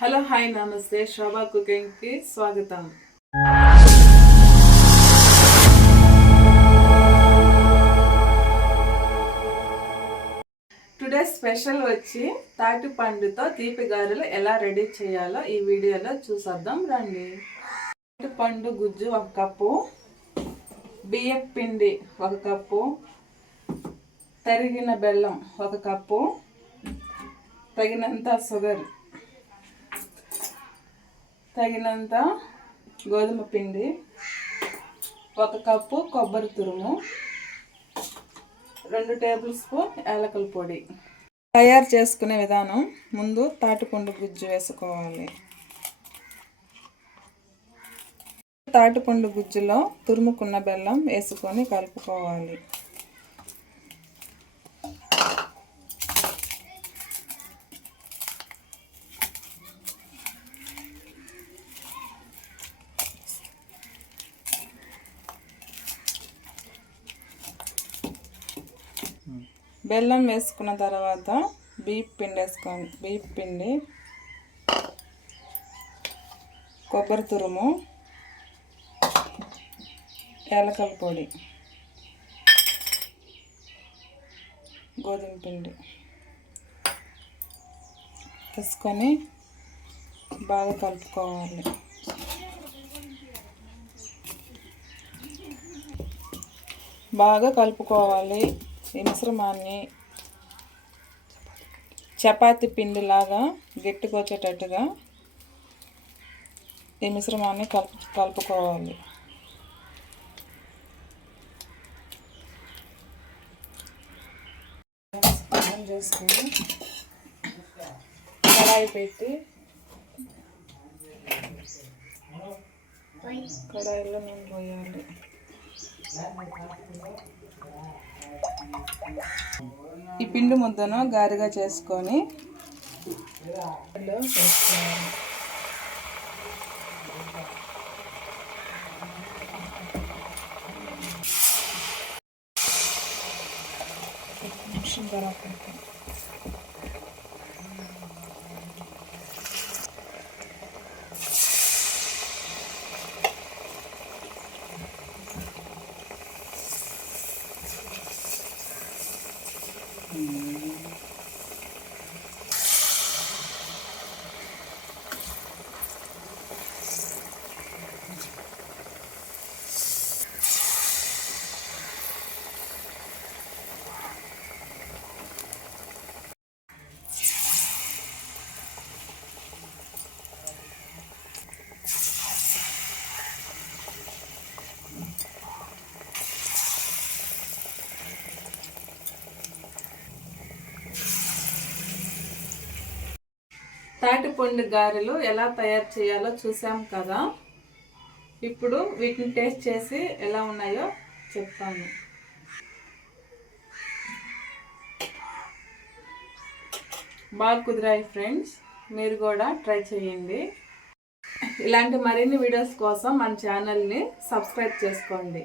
Hello hi నమస్తే. శోభా కుకింగ్కి స్వాగతం. Today special వచ్చి తాటి పండుతో తీపి గారెలు ఎలా రెడీ చేయాలో ఈ వీడియోలో చూసేద్దాం రండి. తాటి పండు గుజ్జు ఒక కప్పు బియ్యం పిండి ఒక కప్పు తరిగిన బెల్లం ఒక కప్పు తగినంత షుగర్ తగినంత గోధుమ పిండి ఒక కప్పు కొబ్బరి తురుము రెండు టేబుల్ స్పూన్ యాలకుల పొడి. తయారు చేసుకునే విధానం ముందు తాటిపండు గుజ్జు వేసుకోవాలి. తాటిపండు గుజ్జులో తురుముకున్న బెల్లం వేసుకొని కలుపుకోవాలి. బెల్లం వేసుకున్న తర్వాత బీప్ పిండి వేసుకోండి బీప్ పిండి కొబ్బరి తురుము ఏలకల పొడి గోధుమ పిండి వేసుకొని బాగా కలుపుకోవాలి. బాగా కలుపుకోవాలి. ఈ మిశ్రమాన్ని చపాతి పిండిలాగా గట్టికొచ్చేటట్టుగా ఈ మిశ్రమాన్ని కలుపు కలుపుకోవాలి. చేసుకొని కడాయి పెట్టి కడాయిలో నూనె పోయాలి. ఈ పిండి ముద్దను గారిగా చేసుకొని తర్వాత తాటిపండు గారెలు ఎలా తయారు చేయాలో చూసాం కదా. ఇప్పుడు వీటిని టేస్ట్ చేసి ఎలా ఉన్నాయో చెప్తాను. బాగా కుదిరాయి ఫ్రెండ్స్ మీరు కూడా ట్రై చేయండి. ఇలాంటి మరిన్ని వీడియోస్ కోసం మన ఛానల్ని సబ్స్క్రైబ్ చేసుకోండి.